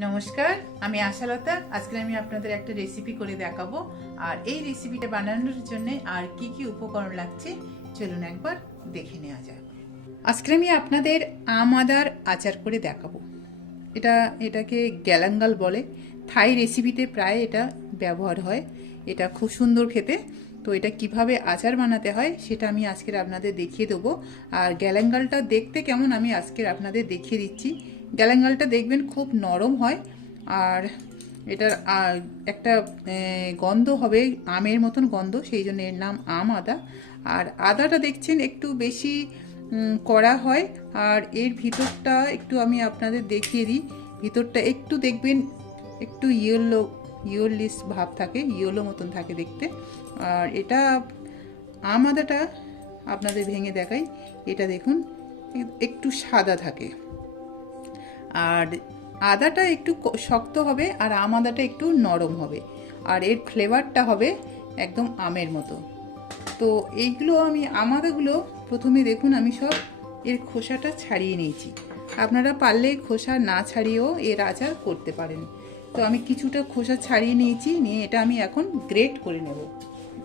নমস্কার, আমি আশালতা। আজকে আমি আপনাদের একটা রেসিপি করে দেখাবো। আর এই রেসিপিটা বানানোর জন্য আর কি কি উপকরণ লাগছে, চলুন একবার দেখে নেওয়া যাক। আজকে আমি আপনাদের আম, আদার আচার করে দেখাবো। এটা, এটাকে গ্যালাঙ্গাল বলে। থাই রেসিপিতে প্রায় এটা ব্যবহার হয়। এটা খুব সুন্দর খেতে। তো এটা কীভাবে আচার বানাতে হয়, সেটা আমি আজকের আপনাদের দেখিয়ে দেবো। আর গ্যালাঙ্গালটা দেখতে কেমন, আমি আজকের আপনাদের দেখিয়ে দিচ্ছি। গ্যালাঙ্গালটা দেখবেন খুব নরম হয়, আর এটার একটা গন্ধ হবে, আমের মতন গন্ধ, সেই জন্য এর নাম আম আদা। আর আদাটা দেখছেন একটু বেশি কড়া হয়, আর এর ভিতরটা একটু আমি আপনাদের দেখিয়ে দিই। ভিতরটা একটু দেখবেন একটু ইয়েলো ইয়েলিস ভাব থাকে, ইয়েলো মতন থাকে দেখতে। আর এটা আম আদাটা আপনাদের ভেঙে দেখাই। এটা দেখুন একটু সাদা থাকে। আর আদাটা একটু শক্ত হবে আর আম আদাটা একটু নরম হবে। আর এর ফ্লেভারটা হবে একদম আমের মতো। তো এইগুলো আমি আম আদাগুলো প্রথমে দেখুন আমি সব এর খোসাটা ছাড়িয়ে নিয়েছি। আপনারা পারলে খোসা না ছাড়িয়েও এর আচার করতে পারেন। তো আমি কিছুটা খোসা ছাড়িয়ে নিয়েছি, নিয়ে এটা আমি এখন গ্রেট করে নেব।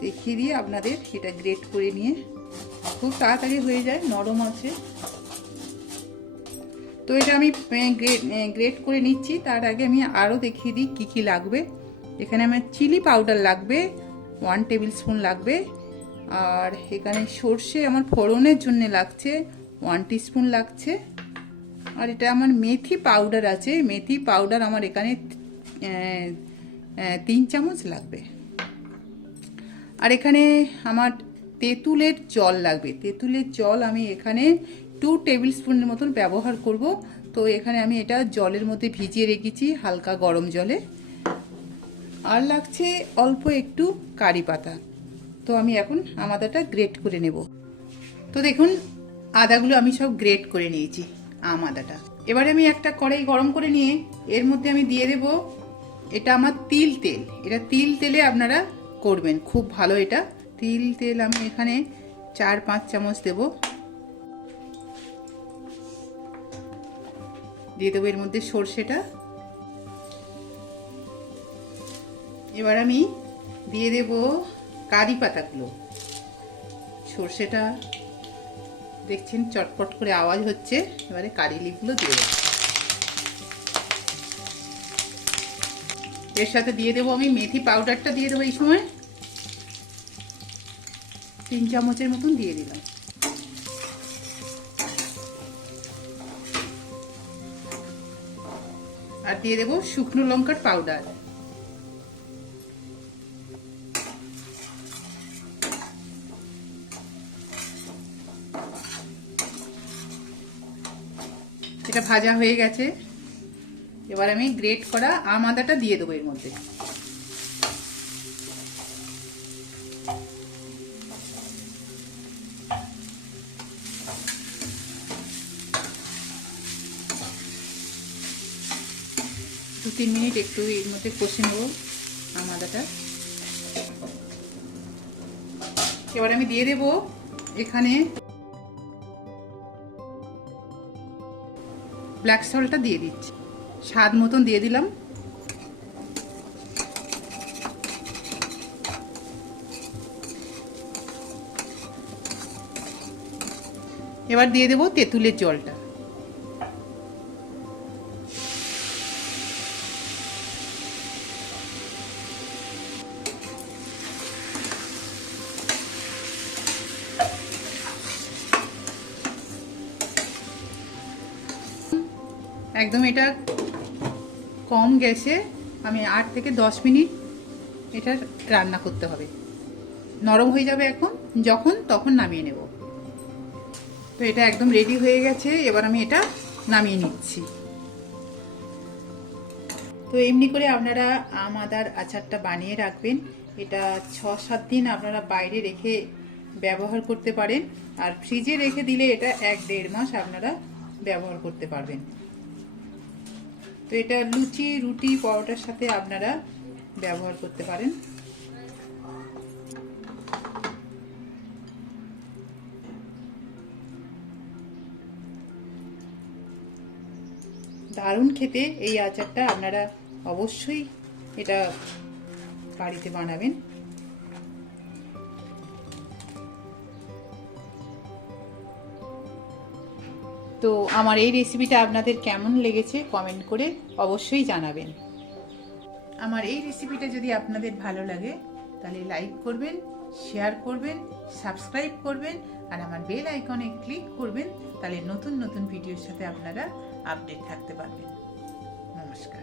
দেখিয়ে দিয়ে আপনাদের এটা গ্রেট করে নিয়ে খুব তাড়াতাড়ি হয়ে যায়, নরম আছে। তো এটা আমি গ্রেট করে নিচ্ছি। তার আগে আমি আরও দেখিয়ে দিই কী কী লাগবে। এখানে আমার চিলি পাউডার লাগবে, ওয়ান টেবিল স্পুন লাগবে। আর এখানে সর্ষে আমার ফোড়নের জন্য লাগছে, ওয়ান স্পুন লাগছে। আর এটা আমার মেথি পাউডার আছে। মেথি পাউডার আমার এখানে তিন চামচ লাগবে। আর এখানে আমার তেঁতুলের জল লাগবে। তেঁতুলের জল আমি এখানে টু টেবিল স্পুনের মতন ব্যবহার করব। তো এখানে আমি এটা জলের মধ্যে ভিজিয়ে রেখেছি হালকা গরম জলে। আর লাগছে অল্প একটু কারি পাতা। তো আমি এখন আমাদাটা গ্রেট করে নেব। তো দেখুন, আদাগুলো আমি সব গ্রেট করে নিয়েছি আম আদাটা এবারে আমি একটা কড়াই গরম করে নিয়ে এর মধ্যে আমি দিয়ে দেব এটা আমার তিল তেল। এটা তিল তেলে আপনারা করবেন, খুব ভালো এটা। তিল, তেল আমি এখানে চার, পাঁচ চামচ দেব। দিয়ে দেবো এর মধ্যে সর্ষেটা। এবার আমি দিয়ে দেব কারি পাতাগুলো। সর্ষেটা দেখছেন চটপট করে আওয়াজ হচ্ছে, এবারে কারি লিপগুলো দিয়ে দেবো। এর সাথে দিয়ে দেবো আমি মেথি পাউডারটা দিয়ে দেবো এই সময়। তিন চামচের মতন দিয়ে দিলাম। আর দিয়ে দেবো শুকনো লঙ্কার পাউডার এটা ভাজা হয়ে গেছে। এবার আমি গ্রেট করা আম আদাটা দিয়ে দেবো এর মধ্যে। দু তিন মিনিট একটু এর মধ্যে কষে নেব আম আদাটা এবার আমি দিয়ে দেব এখানে ব্ল্যাক সল্টটা দিয়ে দিচ্ছি। স্বাদ মতন দিয়ে দিলাম। এবার দিয়ে দেবো তেঁতুলের জলটা। একদম এটা কম গ্যাসে আমি আট থেকে দশ মিনিট এটা রান্না করতে হবে। নরম হয়ে যাবে এখন, যখন তখন নামিয়ে নেব। তো এটা একদম রেডি হয়ে গেছে, এবার আমি এটা নামিয়ে নিচ্ছি। তো এমনি করে আপনারা আম, আদার আচারটা বানিয়ে রাখবেন। এটা ছ, সাত দিন আপনারা বাইরে রেখে ব্যবহার করতে পারেন। আর ফ্রিজে রেখে দিলে এটা এক দেড় মাস আপনারা ব্যবহার করতে পারবেন। তো এটা লুচি, রুটি, পরোটার সাথে আপনারা ব্যবহার করতে পারেন। দারুণ খেতে এই আচারটা আপনারা অবশ্যই এটা বাড়িতে বানাবেন। তো আমার এই রেসিপিটা আপনাদের কেমন লেগেছে কমেন্ট করে অবশ্যই জানাবেন। আমার এই রেসিপিটা যদি আপনাদের ভালো লাগে, তাহলে লাইক করবেন শেয়ার করবেন সাবস্ক্রাইব করবেন, আর আমার বেল আইকনে ক্লিক করবেন, তাহলে নতুন নতুন ভিডিওর সাথে আপনারা আপডেট থাকতে পারবেন। নমস্কার।